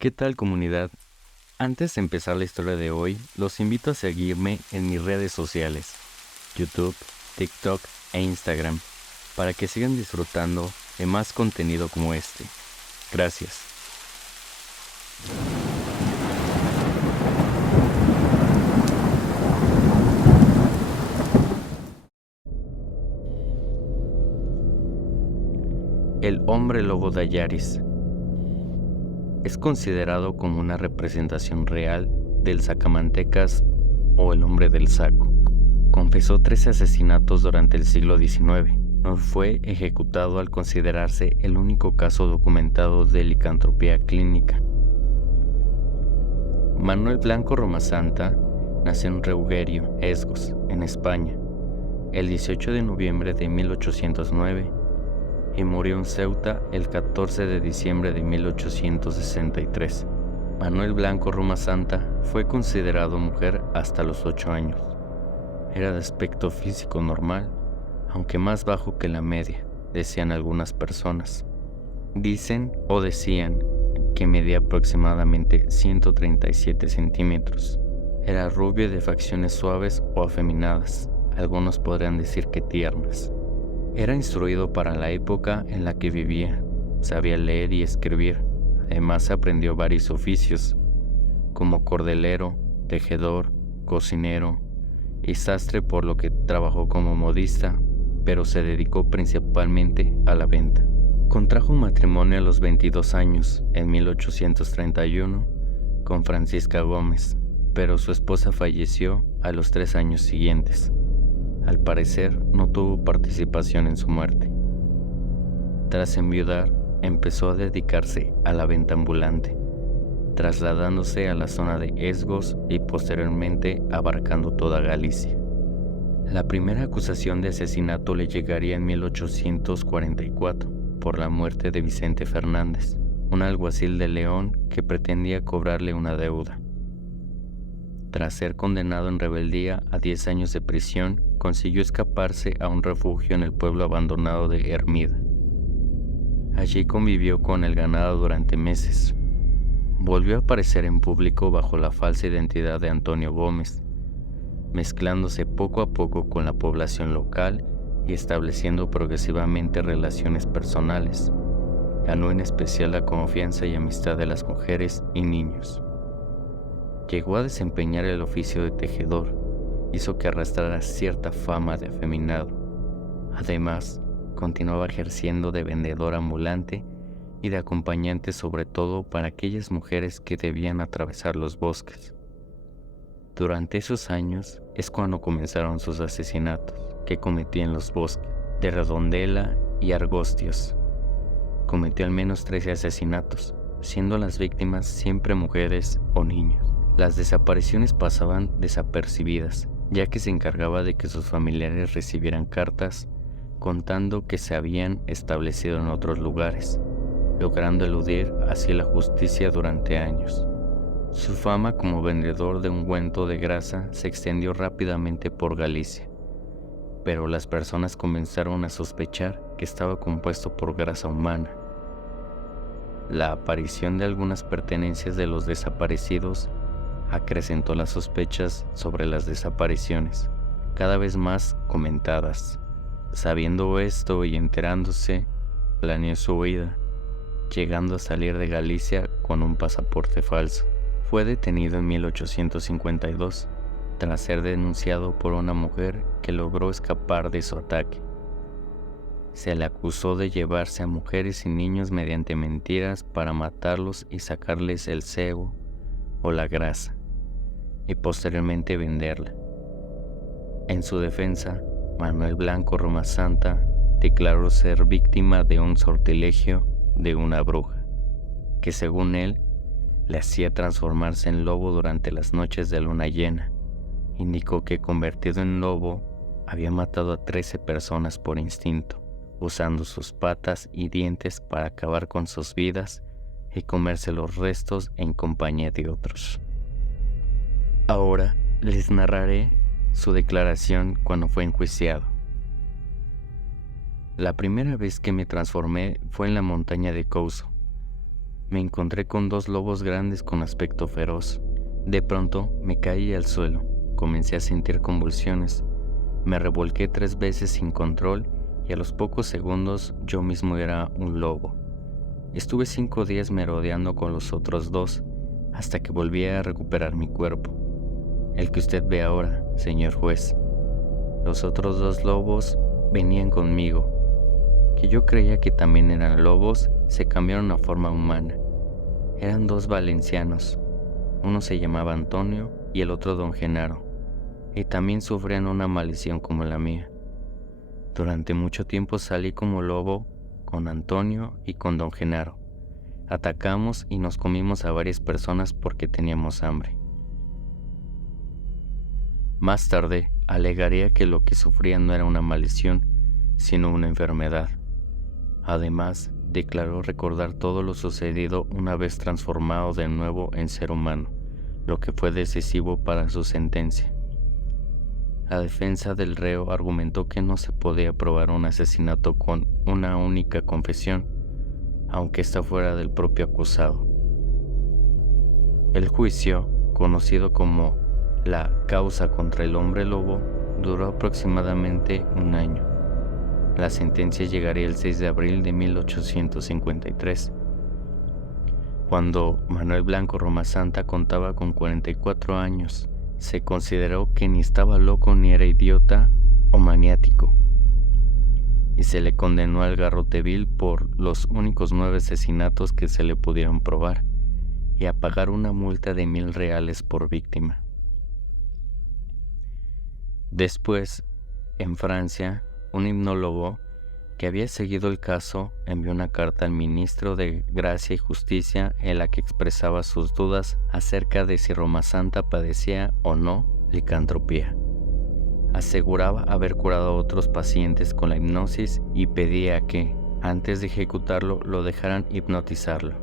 ¿Qué tal, comunidad? Antes de empezar la historia de hoy, los invito a seguirme en mis redes sociales, YouTube, TikTok e Instagram, para que sigan disfrutando de más contenido como este. Gracias. El hombre lobo de Ayaris es considerado como una representación real del sacamantecas o el hombre del saco. Confesó 13 asesinatos durante el siglo XIX. No fue ejecutado al considerarse el único caso documentado de licantropía clínica. Manuel Blanco Romasanta nació en Reuguerio, Esgos, en España, el 18 de noviembre de 1809 y murió en Ceuta el 14 de diciembre de 1863. Manuel Blanco Romasanta fue considerado mujer hasta los 8 años. Era de aspecto físico normal, aunque más bajo que la media, decían algunas personas. Dicen o decían que medía aproximadamente 137 centímetros. Era rubio y de facciones suaves o afeminadas, algunos podrían decir que tiernas. Era instruido para la época en la que vivía, sabía leer y escribir, además aprendió varios oficios, como cordelero, tejedor, cocinero y sastre, por lo que trabajó como modista, pero se dedicó principalmente a la venta. Contrajo matrimonio a los 22 años, en 1831, con Francisca Gómez, pero su esposa falleció a los 3 años siguientes. Al parecer, no tuvo participación en su muerte. Tras enviudar, empezó a dedicarse a la venta ambulante, trasladándose a la zona de Esgos y posteriormente abarcando toda Galicia. La primera acusación de asesinato le llegaría en 1844 por la muerte de Vicente Fernández, un alguacil de León que pretendía cobrarle una deuda. Tras ser condenado en rebeldía a 10 años de prisión, consiguió escaparse a un refugio en el pueblo abandonado de Hermida. Allí convivió con el ganado durante meses. Volvió a aparecer en público bajo la falsa identidad de Antonio Gómez, mezclándose poco a poco con la población local y estableciendo progresivamente relaciones personales. Ganó en especial la confianza y amistad de las mujeres y niños. Llegó a desempeñar el oficio de tejedor, hizo que arrastrara cierta fama de afeminado. Además, continuaba ejerciendo de vendedor ambulante y de acompañante, sobre todo para aquellas mujeres que debían atravesar los bosques. Durante esos años es cuando comenzaron sus asesinatos, que cometía en los bosques de Redondela y Argostios. Cometió al menos 13 asesinatos, siendo las víctimas siempre mujeres o niños. Las desapariciones pasaban desapercibidas, ya que se encargaba de que sus familiares recibieran cartas contando que se habían establecido en otros lugares, logrando eludir así la justicia durante años. Su fama como vendedor de ungüento de grasa se extendió rápidamente por Galicia, pero las personas comenzaron a sospechar que estaba compuesto por grasa humana. La aparición de algunas pertenencias de los desaparecidos acrecentó las sospechas sobre las desapariciones, cada vez más comentadas. Sabiendo esto y enterándose, planeó su huida, llegando a salir de Galicia con un pasaporte falso. Fue detenido en 1852, tras ser denunciado por una mujer que logró escapar de su ataque. Se le acusó de llevarse a mujeres y niños mediante mentiras para matarlos y sacarles el sebo o la grasa, y posteriormente venderla. En su defensa, Manuel Blanco Romasanta declaró ser víctima de un sortilegio de una bruja, que según él le hacía transformarse en lobo durante las noches de luna llena. Indicó que convertido en lobo había matado a 13 personas por instinto, usando sus patas y dientes para acabar con sus vidas y comerse los restos en compañía de otros. Ahora les narraré su declaración cuando fue enjuiciado. La primera vez que me transformé fue en la montaña de Couso. Me encontré con dos lobos grandes con aspecto feroz. De pronto me caí al suelo, comencé a sentir convulsiones, me revolqué 3 veces sin control y a los pocos segundos yo mismo era un lobo. Estuve 5 días merodeando con los otros dos hasta que volví a recuperar mi cuerpo, el que usted ve ahora, señor juez. Los otros 2 lobos venían conmigo, que yo creía que también eran lobos, se cambiaron a forma humana. Eran 2 valencianos, uno se llamaba Antonio y el otro Don Genaro, y también sufrían una maldición como la mía. Durante mucho tiempo salí como lobo con Antonio y con Don Genaro. Atacamos y nos comimos a varias personas porque teníamos hambre. Más tarde, alegaría que lo que sufrían no era una maldición, sino una enfermedad. Además, declaró recordar todo lo sucedido una vez transformado de nuevo en ser humano, lo que fue decisivo para su sentencia. La defensa del reo argumentó que no se podía probar un asesinato con una única confesión, aunque ésta fuera del propio acusado. El juicio, conocido como la causa contra el hombre lobo, duró aproximadamente un año. La sentencia llegaría el 6 de abril de 1853, cuando Manuel Blanco Romasanta contaba con 44 años. Se consideró que ni estaba loco ni era idiota o maniático, y se le condenó al garrote vil por los únicos 9 asesinatos que se le pudieron probar, y a pagar una multa de 1,000 reales por víctima. Después, en Francia, un hipnólogo que había seguido el caso envió una carta al ministro de Gracia y Justicia en la que expresaba sus dudas acerca de si Romasanta padecía o no licantropía. Aseguraba haber curado a otros pacientes con la hipnosis y pedía que, antes de ejecutarlo, lo dejaran hipnotizarlo.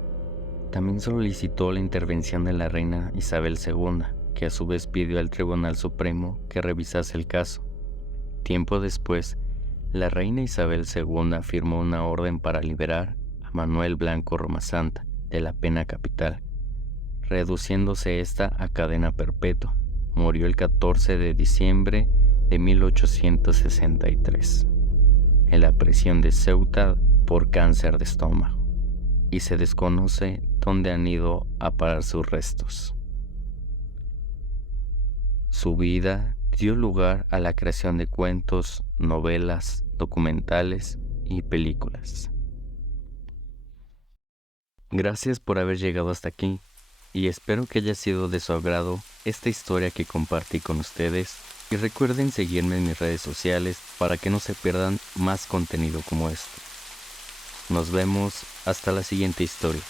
También solicitó la intervención de la reina Isabel II, que a su vez pidió al Tribunal Supremo que revisase el caso. Tiempo después, la reina Isabel II firmó una orden para liberar a Manuel Blanco Romasanta de la pena capital, reduciéndose esta a cadena perpetua. Murió el 14 de diciembre de 1863 en la prisión de Ceuta por cáncer de estómago, y se desconoce dónde han ido a parar sus restos. Su vida dio lugar a la creación de cuentos, novelas, documentales y películas. Gracias por haber llegado hasta aquí y espero que haya sido de su agrado esta historia que compartí con ustedes, y recuerden seguirme en mis redes sociales para que no se pierdan más contenido como este. Nos vemos hasta la siguiente historia.